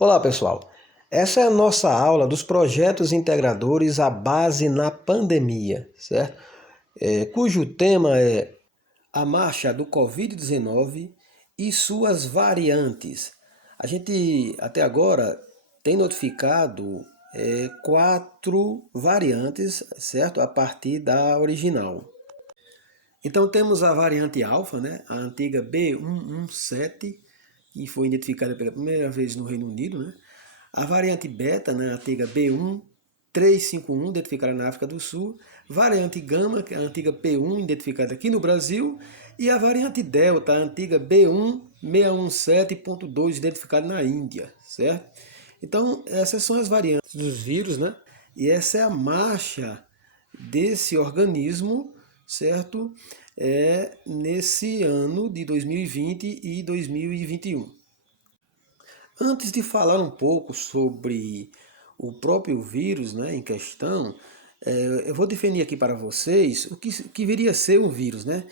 Olá, pessoal. Essa é a nossa aula dos projetos integradores à base na pandemia, certo? Cujo tema é a marcha do Covid-19 e suas variantes. A gente até agora tem notificado 4 variantes, certo? A partir da original. Então temos a variante alfa, né? A antiga B117, que foi identificada pela primeira vez no Reino Unido, né? A variante beta, né? A antiga B1351, identificada na África do Sul. Variante gama, que é a antiga P1, identificada aqui no Brasil. E a variante delta, a antiga B1617.2, identificada na Índia, certo? Então essas são as variantes dos vírus, né? E essa é a marcha desse organismo, certo? Nesse ano de 2020 e 2021. Antes de falar um pouco sobre o próprio vírus, né, em questão, eu vou definir aqui para vocês o que viria a ser um vírus, né?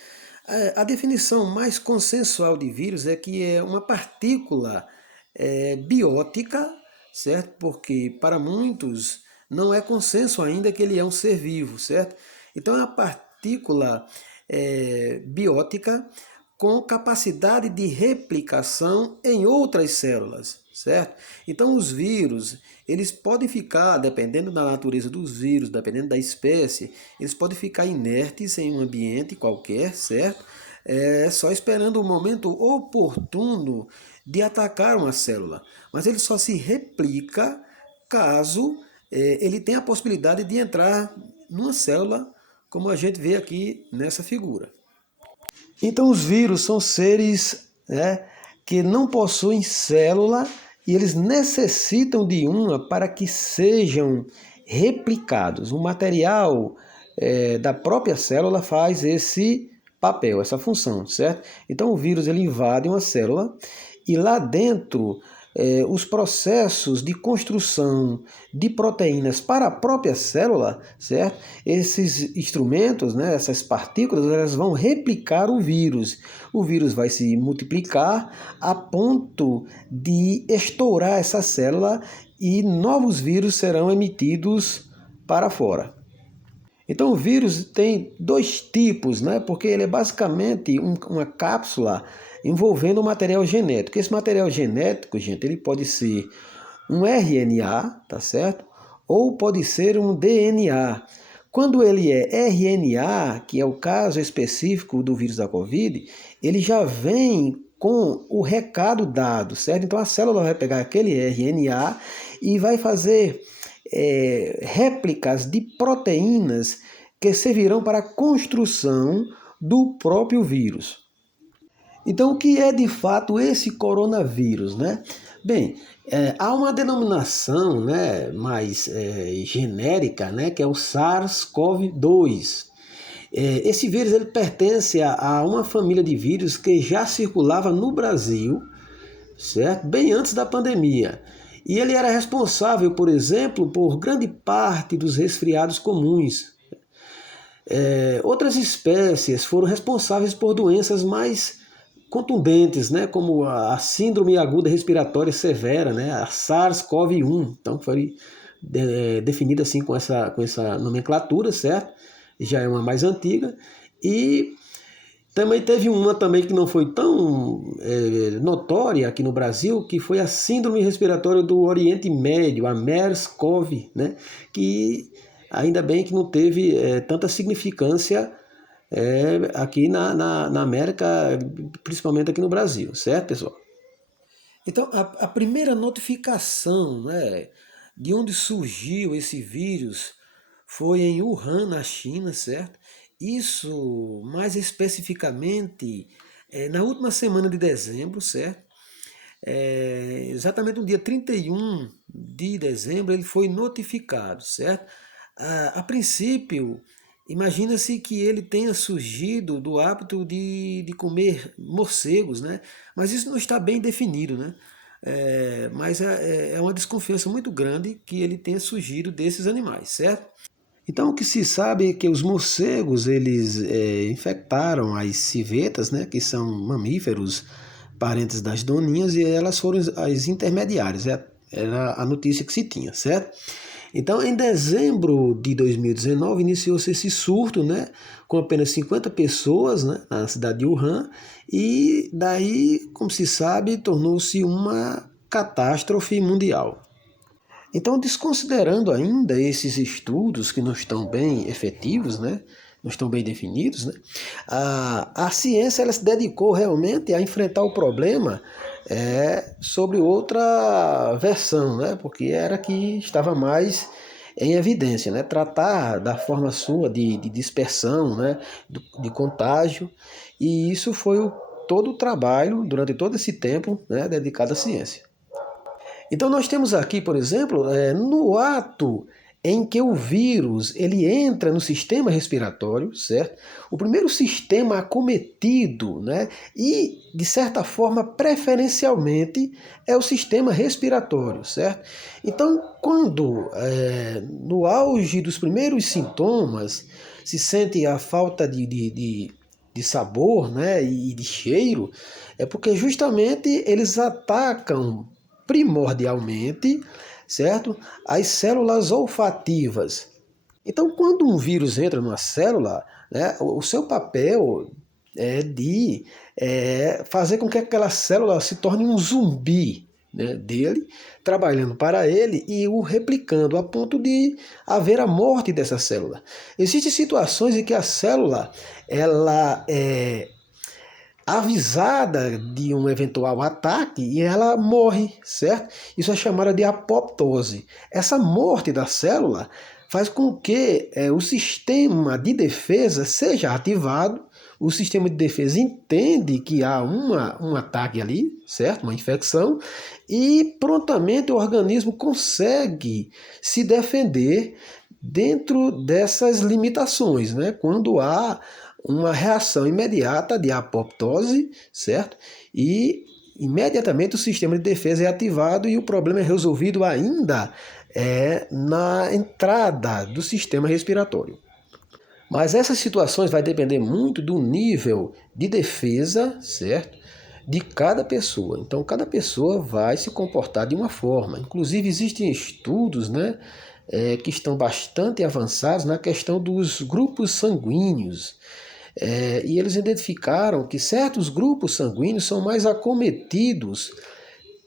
A definição mais consensual de vírus é que é uma partícula biótica, certo? Porque para muitos não é consenso ainda que ele é um ser vivo, certo? Então é uma partícula biótica com capacidade de replicação em outras células, certo? Então os vírus, eles podem ficar, dependendo da natureza dos vírus, dependendo da espécie, eles podem ficar inertes em um ambiente qualquer, certo? Só esperando o momento oportuno de atacar uma célula. Mas ele só se replica caso ele tenha a possibilidade de entrar numa célula, como a gente vê aqui nessa figura. Então os vírus são seres, né, que não possuem célula e eles necessitam de uma para que sejam replicados. O material da própria célula faz esse papel, essa função, certo? Então o vírus ele invade uma célula e lá dentro os processos de construção de proteínas para a própria célula, certo? Esses instrumentos, né, essas partículas, elas vão replicar o vírus. O vírus vai se multiplicar a ponto de estourar essa célula e novos vírus serão emitidos para fora. Então o vírus tem dois tipos, né? Porque ele é basicamente uma cápsula envolvendo um material genético. Esse material genético, gente, ele pode ser um RNA, tá certo? Ou pode ser um DNA. Quando ele é RNA, que é o caso específico do vírus da Covid, ele já vem com o recado dado, certo? Então a célula vai pegar aquele RNA e vai fazer réplicas de proteínas que servirão para a construção do próprio vírus. Então, o que é de fato esse coronavírus, né? Bem, há uma denominação, né, mais genérica, né, que é o SARS-CoV-2. Esse vírus ele pertence a uma família de vírus que já circulava no Brasil, certo? Bem antes da pandemia. E ele era responsável, por exemplo, por grande parte dos resfriados comuns. Outras espécies foram responsáveis por doenças mais contundentes, né, como a síndrome aguda respiratória severa, né, a SARS-CoV-1. Então foi definida assim com essa nomenclatura, certo? Já é uma mais antiga. E também teve uma também que não foi tão notória aqui no Brasil, que foi a síndrome respiratória do Oriente Médio, a MERS-CoV, né? Que ainda bem que não teve tanta significância aqui na América, principalmente aqui no Brasil, certo, pessoal? Então, a primeira notificação, né, de onde surgiu esse vírus foi em Wuhan, na China, certo? Isso, mais especificamente, na última semana de dezembro, certo? Exatamente no dia 31 de dezembro ele foi notificado, certo? A princípio, imagina-se que ele tenha surgido do hábito de comer morcegos, né? Mas isso não está bem definido, né? Mas é uma desconfiança muito grande que ele tenha surgido desses animais, certo? Então o que se sabe é que os morcegos eles infectaram as civetas, né, que são mamíferos parentes das doninhas, e elas foram as intermediárias. Era a notícia que se tinha, certo? Então, em dezembro de 2019, iniciou-se esse surto, né, com apenas 50 pessoas, né, na cidade de Wuhan, e daí, como se sabe, tornou-se uma catástrofe mundial. Então, desconsiderando ainda esses estudos que não estão bem efetivos, né, não estão bem definidos, né, a ciência ela se dedicou realmente a enfrentar o problema sobre outra versão, né, porque era que estava mais em evidência, né, tratar da forma sua de dispersão, né, de contágio, e isso foi todo o trabalho, durante todo esse tempo, né, dedicado à ciência. Então nós temos aqui, por exemplo, no ato em que o vírus ele entra no sistema respiratório, certo? O primeiro sistema acometido, né? E de certa forma preferencialmente é o sistema respiratório, certo? Então quando no auge dos primeiros sintomas se sente a falta de sabor, né? E de cheiro, é porque justamente eles atacam primordialmente, certo? As células olfativas. Então, quando um vírus entra numa célula, né, o seu papel é de fazer com que aquela célula se torne um zumbi, né, dele, trabalhando para ele e o replicando a ponto de haver a morte dessa célula. Existem situações em que a célula ela é avisada de um eventual ataque e ela morre, certo? Isso é chamado de apoptose. Essa morte da célula faz com que o sistema de defesa seja ativado, o sistema de defesa entende que há um ataque ali, certo? Uma infecção, e prontamente o organismo consegue se defender dentro dessas limitações, né? Quando há uma reação imediata de apoptose, certo? E imediatamente o sistema de defesa é ativado e o problema é resolvido ainda na entrada do sistema respiratório. Mas essas situações vai depender muito do nível de defesa, certo? De cada pessoa. Então, cada pessoa vai se comportar de uma forma. Inclusive, existem estudos, né, que estão bastante avançados na questão dos grupos sanguíneos. E eles identificaram que certos grupos sanguíneos são mais acometidos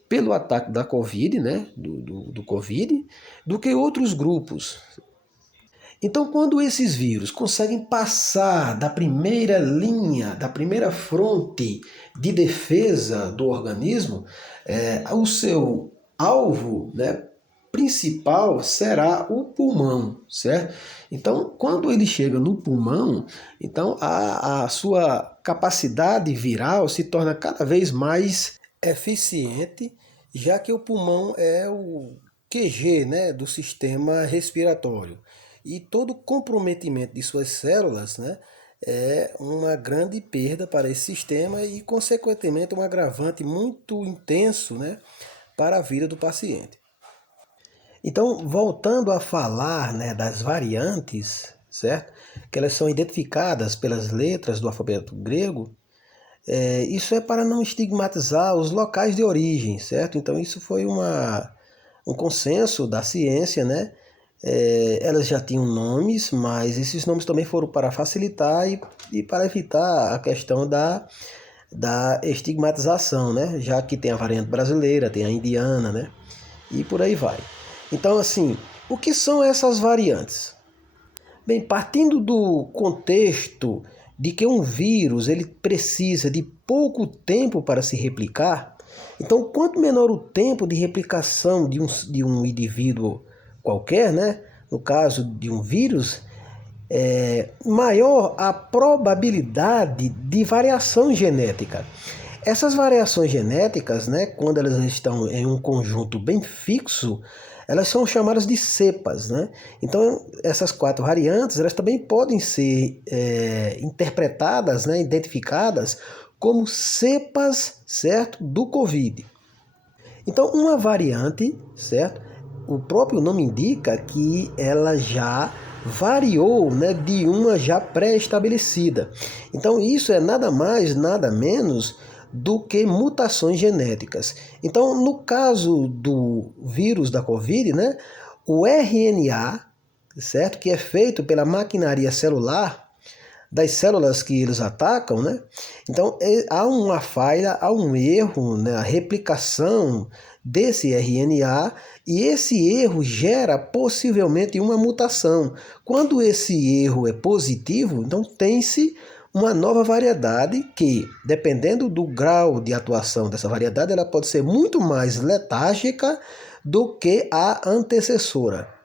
pelo ataque da Covid, né, do Covid, do que outros grupos. Então, quando esses vírus conseguem passar da primeira linha, da primeira fronte de defesa do organismo, o seu alvo, né, principal será o pulmão, certo? Então, quando ele chega no pulmão, então a sua capacidade viral se torna cada vez mais eficiente, já que o pulmão é o QG, né, do sistema respiratório. E todo comprometimento de suas células, né, é uma grande perda para esse sistema e, consequentemente, um agravante muito intenso, né, para a vida do paciente. Então, voltando a falar, né, das variantes, certo? Que elas são identificadas pelas letras do alfabeto grego, isso é para não estigmatizar os locais de origem, certo? Então, isso foi um consenso da ciência, né? Elas já tinham nomes, mas esses nomes também foram para facilitar e para evitar a questão da estigmatização, né? Já que tem a variante brasileira, tem a indiana, né? E por aí vai. Então, assim, o que são essas variantes? Bem, partindo do contexto de que um vírus ele precisa de pouco tempo para se replicar, então quanto menor o tempo de replicação de um indivíduo qualquer, né? No caso de um vírus, maior a probabilidade de variação genética. Essas variações genéticas, né, quando elas estão em um conjunto bem fixo, elas são chamadas de cepas, né? Então, essas 4 variantes, elas também podem ser interpretadas, né, identificadas como cepas, certo, do Covid. Então, uma variante, certo, o próprio nome indica que ela já variou, né, de uma já pré-estabelecida. Então, isso é nada mais, nada menos do que mutações genéticas. Então, no caso do vírus da Covid, né, o RNA, certo, que é feito pela maquinaria celular, das células que eles atacam, né? Então há uma falha, há um erro na replicação desse RNA e esse erro gera possivelmente uma mutação. Quando esse erro é positivo, então tem-se uma nova variedade que, dependendo do grau de atuação dessa variedade, ela pode ser muito mais letárgica do que a antecessora.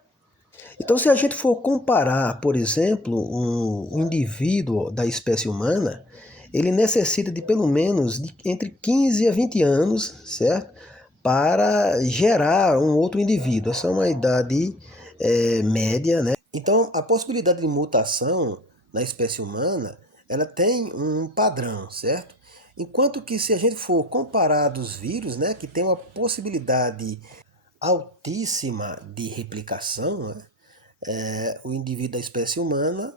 Então, se a gente for comparar, por exemplo, um indivíduo da espécie humana, ele necessita de pelo menos entre 15 a 20 anos, certo? Para gerar um outro indivíduo. Essa é uma idade média, né? Então, a possibilidade de mutação na espécie humana, ela tem um padrão, certo? Enquanto que se a gente for comparar dos vírus, né, que tem uma possibilidade altíssima de replicação, né? O indivíduo da espécie humana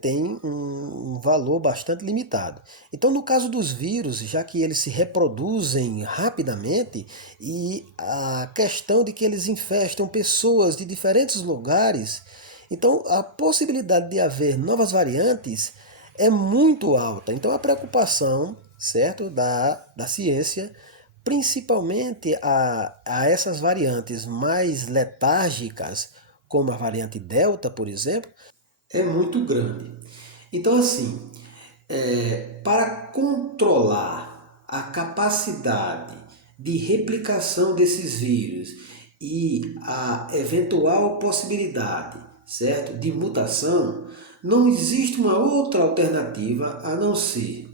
tem um valor bastante limitado. Então, no caso dos vírus, já que eles se reproduzem rapidamente e a questão de que eles infestam pessoas de diferentes lugares, então a possibilidade de haver novas variantes é muito alta. Então, a preocupação, certo, da ciência, principalmente a essas variantes mais letárgicas, como a variante Delta, por exemplo, é muito grande. Então, assim, para controlar a capacidade de replicação desses vírus e a eventual possibilidade, certo, de mutação, não existe uma outra alternativa a não ser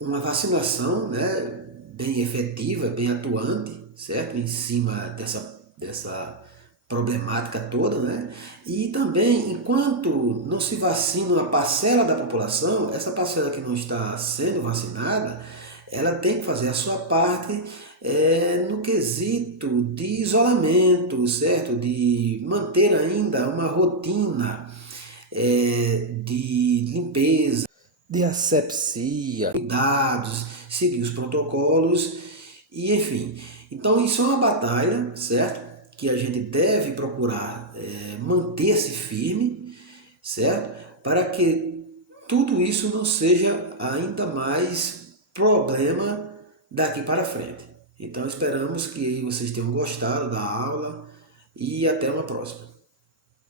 uma vacinação, né, bem efetiva, bem atuante, certo, em cima dessa problemática toda, né? E também, enquanto não se vacina uma parcela da população, essa parcela que não está sendo vacinada, ela tem que fazer a sua parte no quesito de isolamento, certo? De manter ainda uma rotina de limpeza, de asepsia, cuidados, seguir os protocolos e enfim. Então isso é uma batalha, certo? Que a gente deve procurar manter-se firme, certo? Para que tudo isso não seja ainda mais problema daqui para frente. Então esperamos que vocês tenham gostado da aula e até uma próxima.